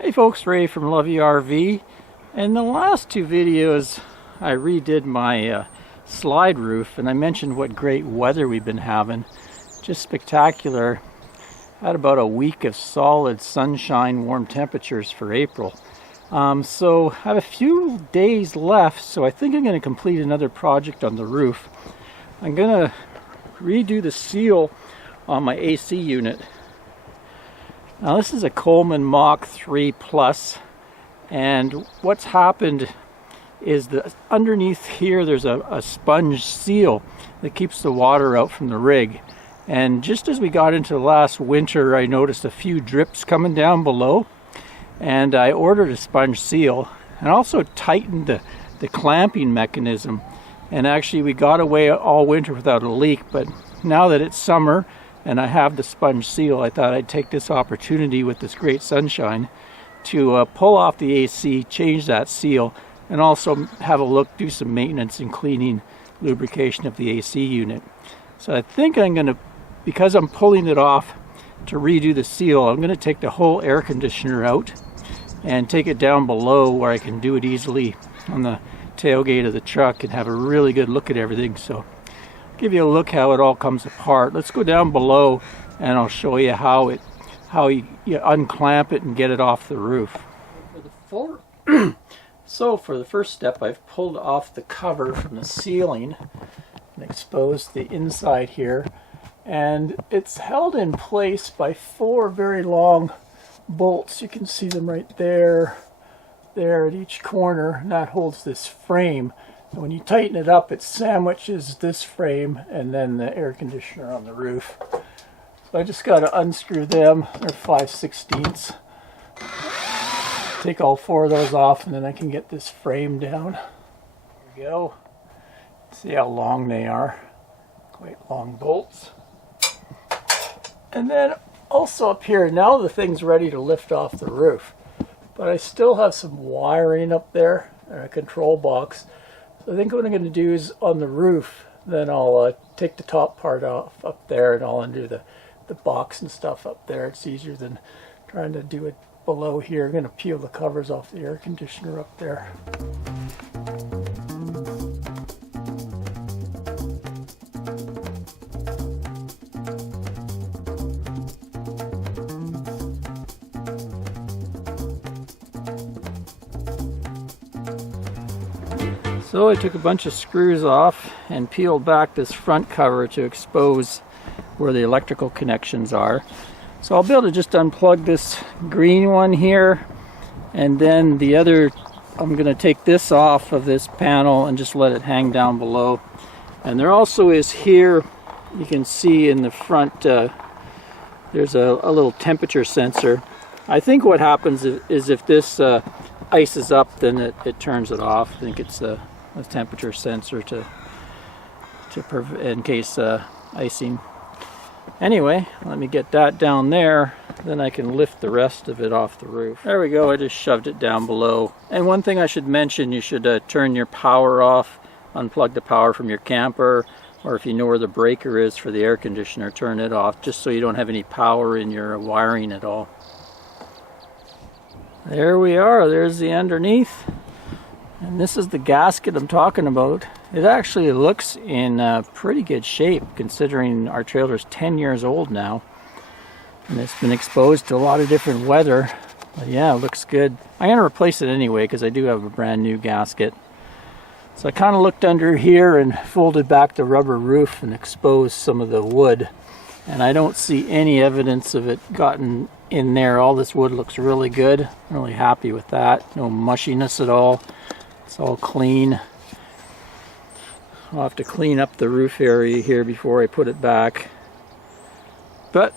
Hey folks, Ray from Lovey RV. In the last two videos I redid my slide roof, and I mentioned what great weather we've been having. Just spectacular. Had about a week of solid sunshine, warm temperatures for April. So I have a few days left, so I think I'm going to complete another project on the roof. I'm going to redo the seal on my AC unit. Now this is a Coleman Mach 3 Plus, and what's happened is that underneath here there's a sponge seal that keeps the water out from the rig. And just as we got into last winter, I noticed a few drips coming down below, and I ordered a sponge seal and also tightened the clamping mechanism. And actually we got away all winter without a leak, but now that it's summer and I have the sponge seal, I thought I'd take this opportunity with this great sunshine to pull off the AC, change that seal, and also have a look, do some maintenance and cleaning, lubrication of the AC unit. So I think I'm going to, because I'm pulling it off to redo the seal, I'm going to take the whole air conditioner out and take it down below where I can do it easily on the tailgate of the truck and have a really good look at everything. So give you a look how it all comes apart. Let's go down below and I'll show you how you unclamp it and get it off the roof. So for the first step, I've pulled off the cover from the ceiling and exposed the inside here, and it's held in place by 4 very long bolts. You can see them right there at each corner, and that holds this frame. And when you tighten it up, it sandwiches this frame and then the air conditioner on the roof. So I just got to unscrew them. They're 5/16. Take all 4 of those off, and then I can get this frame down. There we go. See how long they are. Quite long bolts. And then also up here, now the thing's ready to lift off the roof. But I still have some wiring up there, and a control box. So I think what I'm going to do is on the roof, then I'll take the top part off up there, and I'll undo the box and stuff up there. It's easier than trying to do it below here. I'm going to peel the covers off the air conditioner up there. So I took a bunch of screws off and peeled back this front cover to expose where the electrical connections are. So I'll be able to just unplug this green one here, and then the other, I'm going to take this off of this panel and just let it hang down below. And there also is here, you can see in the front, there's a little temperature sensor. I think what happens is if this ices up, then it turns it off. I think it's a temperature sensor in case icing. Anyway, let me get that down there, then I can lift the rest of it off the roof. There we go, I just shoved it down below. And one thing I should mention, you should turn your power off, unplug the power from your camper, or if you know where the breaker is for the air conditioner, turn it off, just so you don't have any power in your wiring at all. There we are, there's the underneath. And this is the gasket I'm talking about. It actually looks in pretty good shape considering our trailer is 10 years old now. And it's been exposed to a lot of different weather. But yeah, it looks good. I'm going to replace it anyway because I do have a brand new gasket. So I kind of looked under here and folded back the rubber roof and exposed some of the wood. And I don't see any evidence of it gotten in there. All this wood looks really good. I'm really happy with that. No mushiness at all. It's all clean. I'll have to clean up the roof area here before I put it back. But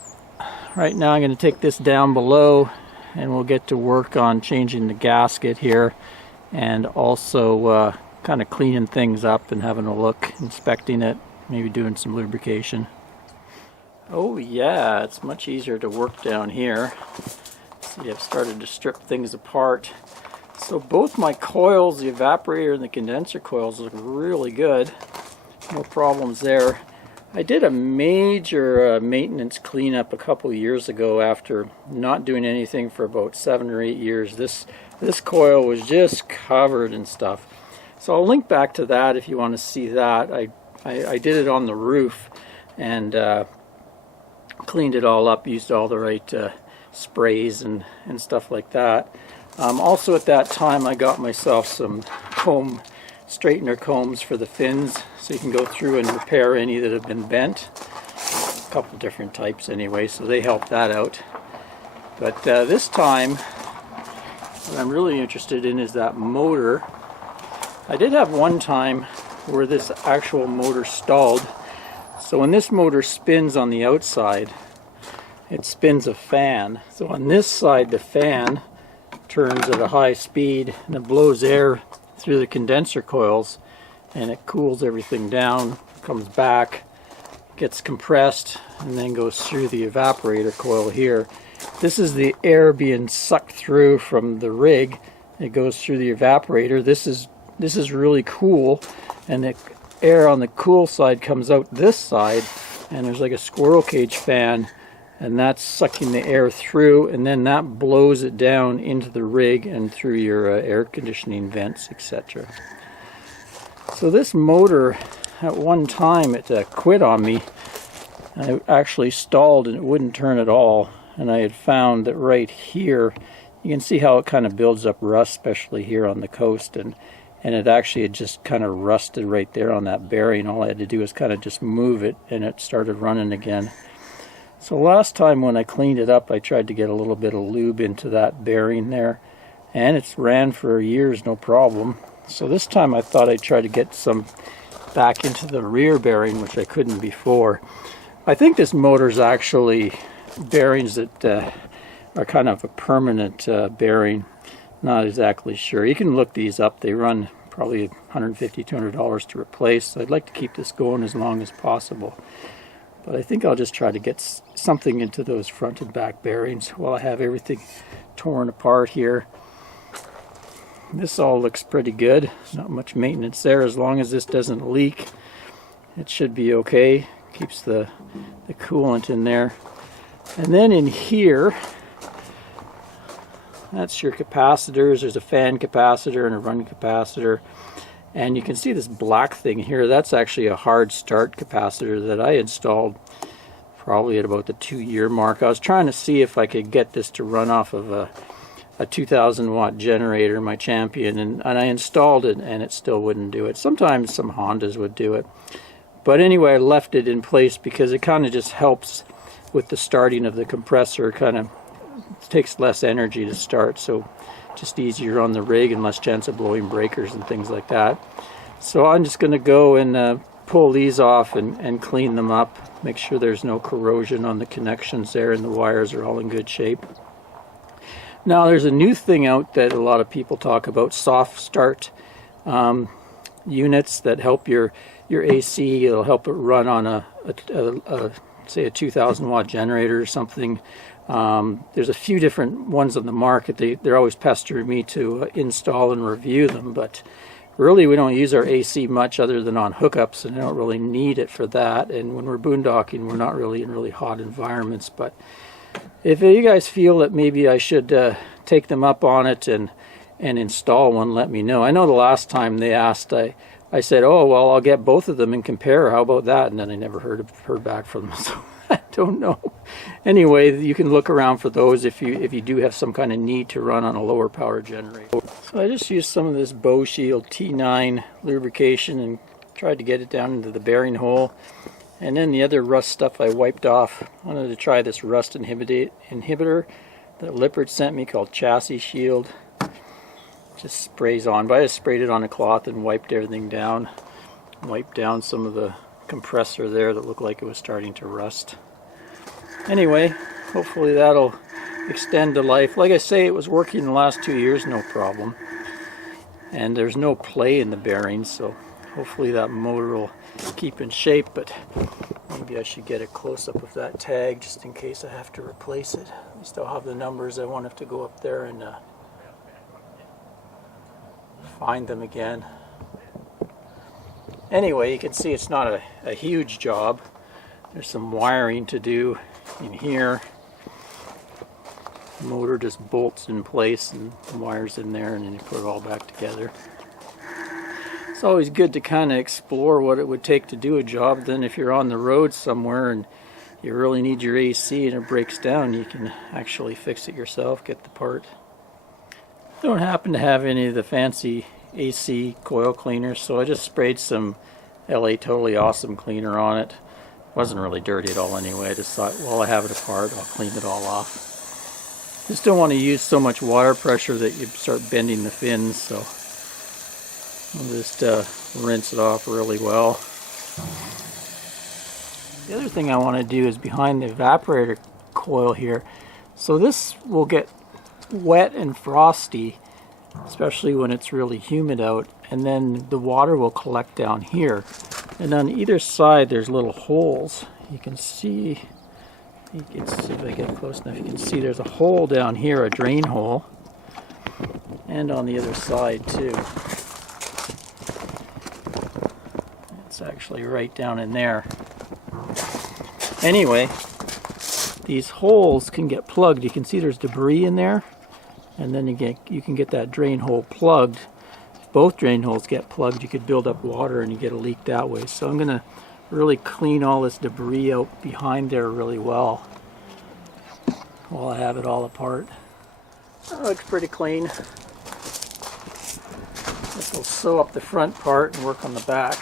right now I'm going to take this down below and we'll get to work on changing the gasket here and also kind of cleaning things up and having a look, inspecting it, maybe doing some lubrication. Oh yeah, it's much easier to work down here. See, I've started to strip things apart. So both my coils, the evaporator and the condenser coils, look really good. No problems there. I did a major maintenance cleanup a couple years ago after not doing anything for about 7 or 8 years. This coil was just covered in stuff. So I'll link back to that if you want to see that. I did it on the roof and cleaned it all up, used all the right sprays and stuff like that. Also at that time I got myself some straightener combs for the fins, so you can go through and repair any that have been bent. A couple different types anyway, so they help that out. But this time what I'm really interested in is that motor. I did have one time where this actual motor stalled. So when this motor spins on the outside, it spins a fan. So on this side the fan turns at a high speed and it blows air through the condenser coils and it cools everything down, comes back, gets compressed, and then goes through the evaporator coil here. This is the air being sucked through from the rig. It goes through the evaporator. This is really cool, and the air on the cool side comes out this side, and there's like a squirrel cage fan, and that's sucking the air through, and then that blows it down into the rig and through your air conditioning vents, etc. So this motor, at one time it quit on me. I actually stalled and it wouldn't turn at all, and I had found that right here you can see how it kind of builds up rust, especially here on the coast, and it actually had just kind of rusted right there on that bearing. All I had to do was kind of just move it and it started running again. So last time when I cleaned it up, I tried to get a little bit of lube into that bearing there, and it's ran for years no problem. So this time I thought I'd try to get some back into the rear bearing, which I couldn't before. I think this motor's actually bearings that are kind of a permanent bearing. Not exactly sure. You can look these up. They run probably $150, $200 to replace. I'd like to keep this going as long as possible. But I think I'll just try to get something into those front and back bearings while I have everything torn apart here. This all looks pretty good. Not much maintenance there. As long as this doesn't leak, it should be okay. Keeps the coolant in there. And then in here, that's your capacitors. There's a fan capacitor and a run capacitor. And you can see this black thing here. That's actually a hard start capacitor that I installed probably at about the 2-year mark. I was trying to see if I could get this to run off of a 2,000 watt generator, my Champion, and I installed it and it still wouldn't do it. Sometimes some Hondas would do it. But anyway, I left it in place because it kind of just helps with the starting of the compressor. Kind of takes less energy to start, so just easier on the rig and less chance of blowing breakers and things like that. So I'm just going to go and pull these off and clean them up, make sure there's no corrosion on the connections there and the wires are all in good shape. Now there's a new thing out that a lot of people talk about, soft start units that help your AC. It'll help it run on say a 2,000 watt generator or something. There's a few different ones on the market. They're always pestering me to install and review them, but really we don't use our AC much other than on hookups, and I don't really need it for that. And when we're boondocking, we're not really in really hot environments. But if you guys feel that maybe I should take them up on it and install one, let me know. I know the last time they asked, I said, oh well, I'll get both of them and compare. How about that? And then I never heard back from them. So I don't know. Anyway, you can look around for those if you do have some kind of need to run on a lower power generator. So I just used some of this Bow Shield T9 lubrication and tried to get it down into the bearing hole. And then the other rust stuff I wiped off. I wanted to try this rust inhibitor that Lippert sent me called Chassis Shield. Just sprays on, but I just sprayed it on a cloth and wiped everything down. Wiped down some of the compressor there that looked like it was starting to rust. Anyway, hopefully that'll extend the life. Like I say, it was working the last 2 years, no problem. And there's no play in the bearings, so hopefully that motor will keep in shape, but maybe I should get a close-up of that tag just in case I have to replace it. At least I'll have the numbers. I won't have to go up there and find them again. Anyway, you can see it's not a huge job. There's some wiring to do in here. The motor just bolts in place and the wires in there, and then you put it all back together. It's always good to kind of explore what it would take to do a job. Then if you're on the road somewhere and you really need your AC and it breaks down, you can actually fix it yourself, get the part. Don't happen to have any of the fancy AC coil cleaners, so I just sprayed some LA Totally Awesome cleaner on it. Wasn't really dirty at all anyway. I just thought, while I have it apart, I'll clean it all off. Just don't want to use so much water pressure that you start bending the fins, so I'll just rinse it off really well. The other thing I want to do is behind the evaporator coil here. So this will get wet and frosty, especially when it's really humid out, and then the water will collect down here. And on either side there's little holes. You can see if I get close enough, you can see there's a hole down here, a drain hole, and on the other side too. It's actually right down in there. Anyway, these holes can get plugged. You can see there's debris in there, and then you can get that drain hole plugged. If both drain holes get plugged, you could build up water and you get a leak that way. So I'm going to really clean all this debris out behind there really well while I have it all apart. That looks pretty clean. This will sew up the front part and work on the back.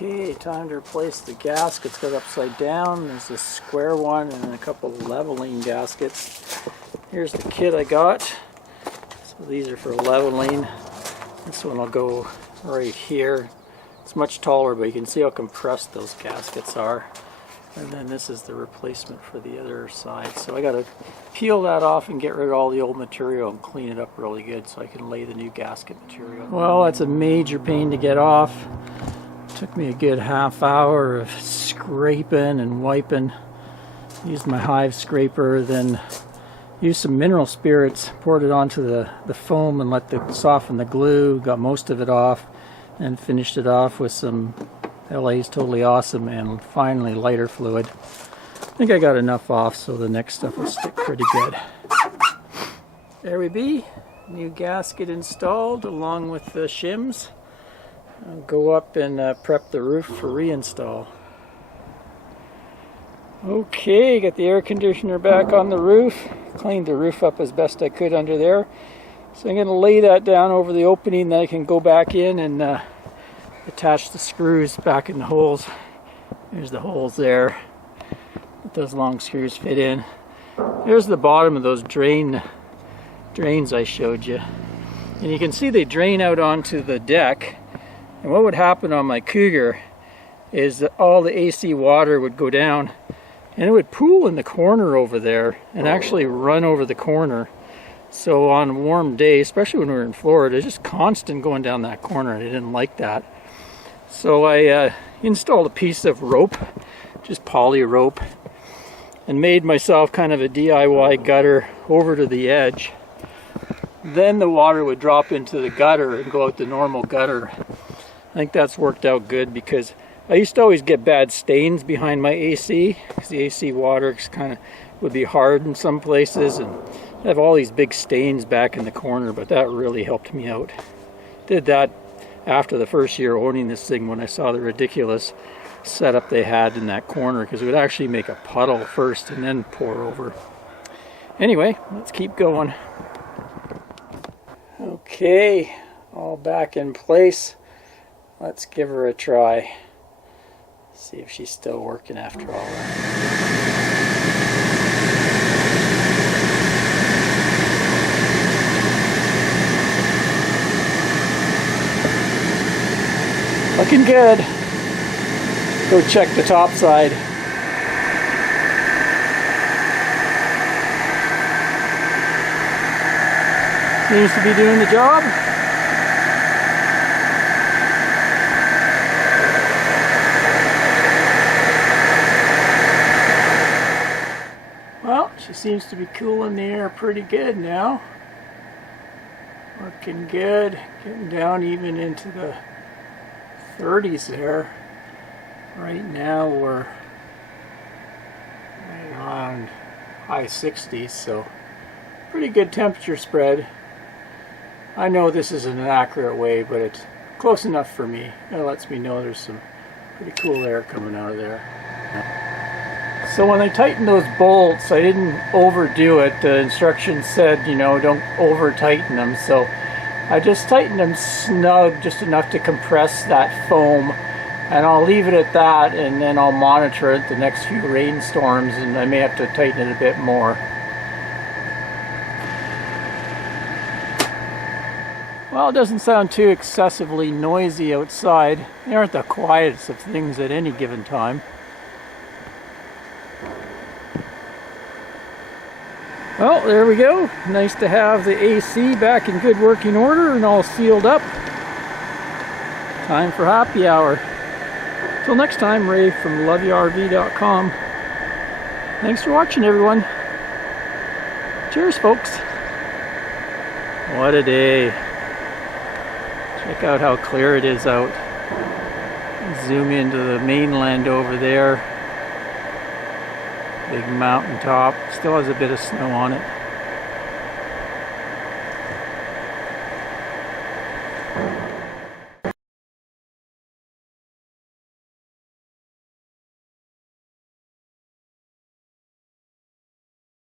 Okay, time to replace the gaskets. Got upside down. There's a square one and a couple of leveling gaskets. Here's the kit I got. So these are for leveling. This one will go right here. It's much taller, but you can see how compressed those gaskets are. And then this is the replacement for the other side. So I got to peel that off and get rid of all the old material and clean it up really good so I can lay the new gasket material. Well, that's a major pain to get off. Took me a good half hour of scraping and wiping. Used my hive scraper, then used some mineral spirits, poured it onto the foam and let it soften the glue, got most of it off, and finished it off with some LA's Totally Awesome and finally lighter fluid. I think I got enough off, so the next stuff will stick pretty good. There we be, new gasket installed along with the shims. I'll go up and prep the roof for reinstall. Okay, got the air conditioner back on the roof. Cleaned the roof up as best I could under there. So I'm going to lay that down over the opening, then I can go back in and attach the screws back in the holes. There's the holes there that those long screws fit in. There's the bottom of those drains I showed you. And you can see they drain out onto the deck. And what would happen on my Cougar is that all the AC water would go down and it would pool in the corner over there and actually run over the corner. So on a warm day, especially when we were in Florida, it's just constant going down that corner, and I didn't like that. So I installed a piece of rope, just poly rope, and made myself kind of a DIY gutter over to the edge. Then the water would drop into the gutter and go out the normal gutter. I think that's worked out good because I used to always get bad stains behind my AC because the AC water kind of would be hard in some places, and I have all these big stains back in the corner, but that really helped me out. Did that after the first year owning this thing when I saw the ridiculous setup they had in that corner, because it would actually make a puddle first and then pour over. Anyway, let's keep going. Okay, all back in place. Let's give her a try. See if she's still working after all that. Looking good. Go check the top side. Seems to be doing the job. seems to be cooling the air pretty good now. Working good, getting down even into the 30s there. Right now we're right around high 60s, so pretty good temperature spread. I know this isn't an accurate way, but it's close enough for me. It lets me know there's some pretty cool air coming out of there. So when I tightened those bolts, I didn't overdo it. The instructions said, you know, don't over tighten them. So I just tightened them snug, just enough to compress that foam. And I'll leave it at that, and then I'll monitor it the next few rainstorms, and I may have to tighten it a bit more. Well, it doesn't sound too excessively noisy outside. They aren't the quietest of things at any given time. Well, there we go. Nice to have the AC back in good working order and all sealed up. Time for happy hour. Till next time, Ray from loveyourrv.com. Thanks for watching, everyone. Cheers, folks. What a day. Check out how clear it is out. Zoom into the mainland over there. Big mountain top. Still has a bit of snow on it.